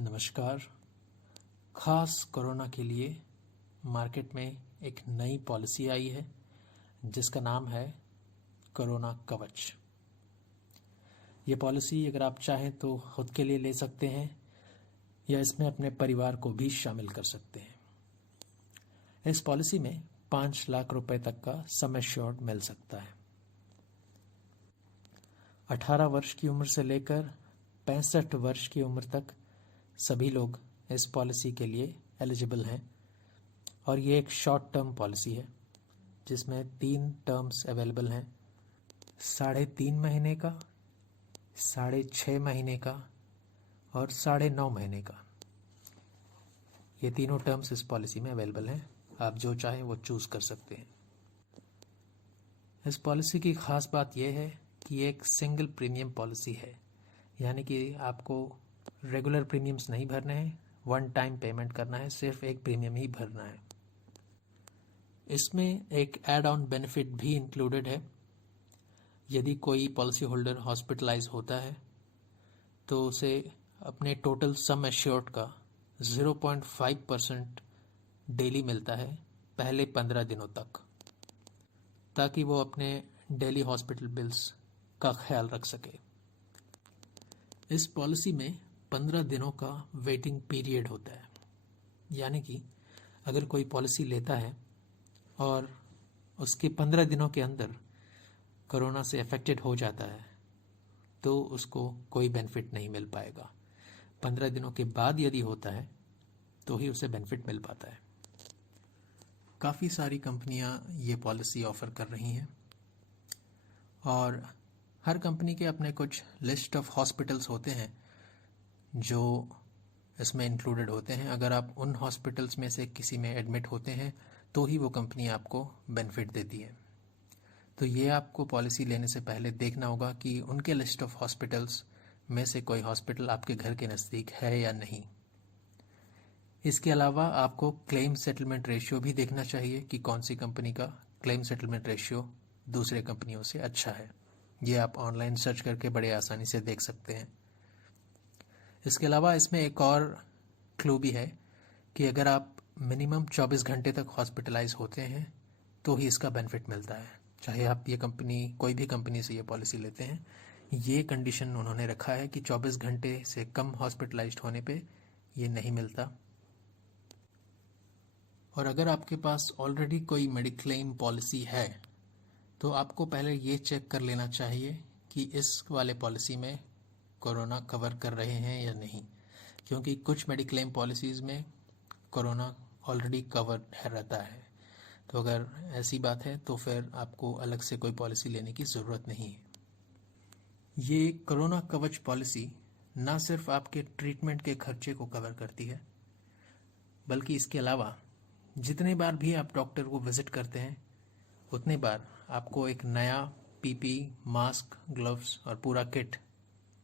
नमस्कार। खास कोरोना के लिए मार्केट में एक नई पॉलिसी आई है जिसका नाम है कोरोना कवच। ये पॉलिसी अगर आप चाहें तो खुद के लिए ले सकते हैं या इसमें अपने परिवार को भी शामिल कर सकते हैं। इस पॉलिसी में 5 लाख रुपए तक का सम एश्योर्ड मिल सकता है। 18 वर्ष की उम्र से लेकर 65 वर्ष की उम्र तक सभी लोग इस पॉलिसी के लिए एलिजिबल हैं और ये एक शॉर्ट टर्म पॉलिसी है जिसमें 3 टर्म्स अवेलेबल हैं, 3.5 महीने का, 6.5 महीने का और 9.5 महीने का। ये तीनों टर्म्स इस पॉलिसी में अवेलेबल हैं। आप जो चाहें वो चूज़ कर सकते हैं। इस पॉलिसी की ख़ास बात यह है कि ये एक सिंगल प्रीमियम पॉलिसी है, यानी कि आपको रेगुलर प्रीमियम्स नहीं भरने हैं, वन टाइम पेमेंट करना है, सिर्फ एक प्रीमियम ही भरना है। इसमें एक एड ऑन बेनिफिट भी इंक्लूडेड है। यदि कोई पॉलिसी होल्डर हॉस्पिटलाइज होता है तो उसे अपने टोटल सम एश्योर्ड का 0.5% डेली मिलता है पहले 15 दिनों तक, ताकि वो अपने डेली हॉस्पिटल बिल्स का ख्याल रख सके। इस पॉलिसी में 15 दिनों का वेटिंग पीरियड होता है, यानी कि अगर कोई पॉलिसी लेता है और उसके 15 दिनों के अंदर कोरोना से अफेक्टेड हो जाता है तो उसको कोई बेनिफिट नहीं मिल पाएगा। 15 दिनों के बाद यदि होता है तो ही उसे बेनिफिट मिल पाता है। काफ़ी सारी कंपनियां ये पॉलिसी ऑफ़र कर रही हैं और हर कंपनी के अपने कुछ लिस्ट ऑफ हॉस्पिटल्स होते हैं जो इसमें इंक्लूडेड होते हैं। अगर आप उन हॉस्पिटल्स में से किसी में एडमिट होते हैं तो ही वो कंपनी आपको बेनिफिट देती है। तो ये आपको पॉलिसी लेने से पहले देखना होगा कि उनके लिस्ट ऑफ हॉस्पिटल्स में से कोई हॉस्पिटल आपके घर के नज़दीक है या नहीं। इसके अलावा आपको क्लेम सेटलमेंट रेशियो भी देखना चाहिए कि कौन सी कंपनी का क्लेम सेटलमेंट रेशियो दूसरे कंपनियों से अच्छा है। ये आप ऑनलाइन सर्च करके बड़े आसानी से देख सकते हैं। इसके अलावा इसमें एक और क्लू भी है कि अगर आप मिनिमम 24 घंटे तक हॉस्पिटलाइज होते हैं तो ही इसका बेनिफिट मिलता है। चाहे आप ये कंपनी कोई भी कंपनी से ये पॉलिसी लेते हैं, ये कंडीशन उन्होंने रखा है कि 24 घंटे से कम हॉस्पिटलाइज्ड होने पे ये नहीं मिलता। और अगर आपके पास ऑलरेडी कोई मेडिक्लेम पॉलिसी है तो आपको पहले ये चेक कर लेना चाहिए कि इस वाले पॉलिसी में कोरोना कवर कर रहे हैं या नहीं, क्योंकि कुछ मेडिक्लेम पॉलिसीज़ में कोरोना ऑलरेडी कवर रहता है। तो अगर ऐसी बात है तो फिर आपको अलग से कोई पॉलिसी लेने की ज़रूरत नहीं है। ये कोरोना कवच पॉलिसी ना सिर्फ आपके ट्रीटमेंट के खर्चे को कवर करती है, बल्कि इसके अलावा जितने बार भी आप डॉक्टर को विजिट करते हैं उतने बार आपको एक नया पीपी, मास्क, ग्लव्स और पूरा किट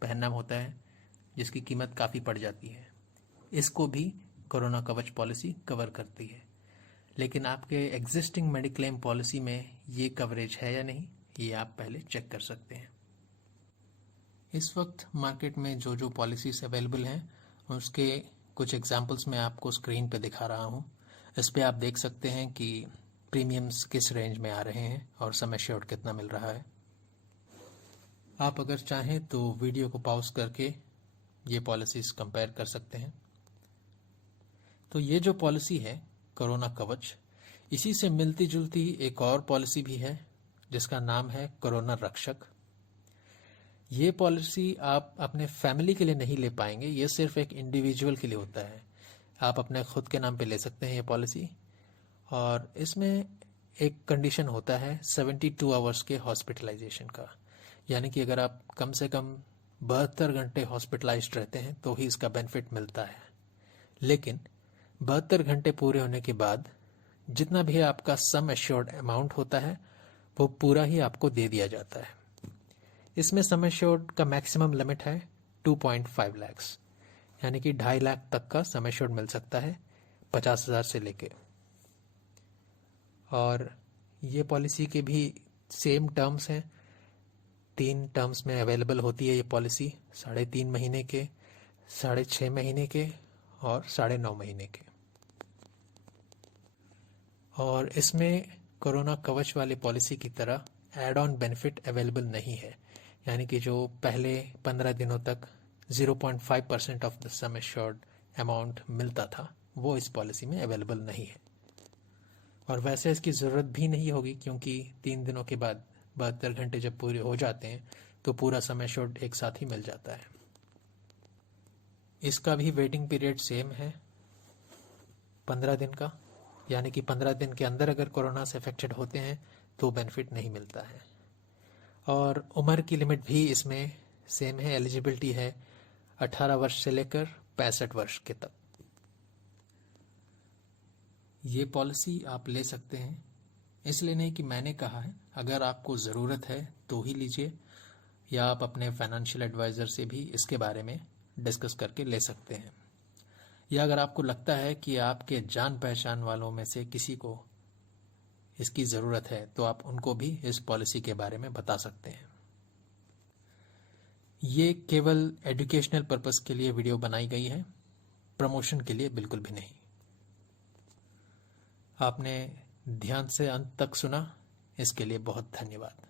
पहनना होता है, जिसकी कीमत काफ़ी पड़ जाती है। इसको भी कोरोना कवच पॉलिसी कवर करती है। लेकिन आपके एग्जिस्टिंग मेडिक्लेम पॉलिसी में ये कवरेज है या नहीं, ये आप पहले चेक कर सकते हैं। इस वक्त मार्केट में जो जो पॉलिसीज अवेलेबल हैं उसके कुछ एग्जांपल्स मैं आपको स्क्रीन पे दिखा रहा हूँ। इस पे आप देख सकते हैं कि प्रीमियम्स किस रेंज में आ रहे हैं और सम एश्योर्ड कितना मिल रहा है। आप अगर चाहें तो वीडियो को पॉज करके ये पॉलिसीज कंपेयर कर सकते हैं। तो ये जो पॉलिसी है कोरोना कवच, इसी से मिलती जुलती एक और पॉलिसी भी है जिसका नाम है कोरोना रक्षक। ये पॉलिसी आप अपने फैमिली के लिए नहीं ले पाएंगे, ये सिर्फ एक इंडिविजुअल के लिए होता है। आप अपने खुद के नाम पे ले सकते हैं ये पॉलिसी, और इसमें एक कंडीशन होता है 72 आवर्स के हॉस्पिटलाइजेशन का, यानी कि अगर आप कम से कम 72 घंटे हॉस्पिटलाइज्ड रहते हैं तो ही इसका बेनिफिट मिलता है। लेकिन 72 घंटे पूरे होने के बाद जितना भी आपका सम एश्योर्ड अमाउंट होता है वो पूरा ही आपको दे दिया जाता है। इसमें सम एश्योर्ड का मैक्सिमम लिमिट है 2.5 लाख, यानी कि 2.5 लाख तक का सम एश्योर्ड मिल सकता है 50,000 से लेके। और ये पॉलिसी के भी सेम टर्म्स हैं, 3 टर्म्स में अवेलेबल होती है ये पॉलिसी, 3.5 महीने के, 6.5 महीने के और 9.5 महीने के। और इसमें कोरोना कवच वाली पॉलिसी की तरह एड ऑन बेनिफिट अवेलेबल नहीं है, यानी कि जो पहले 15 दिनों तक 0.5% of the sum assured amount मिलता था वो इस पॉलिसी में अवेलेबल नहीं है। और वैसे इसकी ज़रूरत भी नहीं होगी, क्योंकि 3 दिनों के बाद 72 घंटे जब पूरे हो जाते हैं तो पूरा सम एश्योर्ड एक साथ ही मिल जाता है। इसका भी वेटिंग पीरियड सेम है 15 दिन का, यानी कि 15 दिन के अंदर अगर कोरोना से अफेक्टेड होते हैं तो बेनिफिट नहीं मिलता है। और उम्र की लिमिट भी इसमें सेम है, एलिजिबिलिटी है 18 वर्ष से लेकर 65 वर्ष के तक। ये पॉलिसी आप ले सकते हैं, इसलिए नहीं कि मैंने कहा है, अगर आपको ज़रूरत है तो ही लीजिए, या आप अपने फाइनेंशियल एडवाइज़र से भी इसके बारे में डिस्कस करके ले सकते हैं। या अगर आपको लगता है कि आपके जान पहचान वालों में से किसी को इसकी ज़रूरत है तो आप उनको भी इस पॉलिसी के बारे में बता सकते हैं। ये केवल एजुकेशनल पर्पस के लिए वीडियो बनाई गई है, प्रमोशन के लिए बिल्कुल भी नहीं। आपने ध्यान से अंत तक सुना, इसके लिए बहुत धन्यवाद।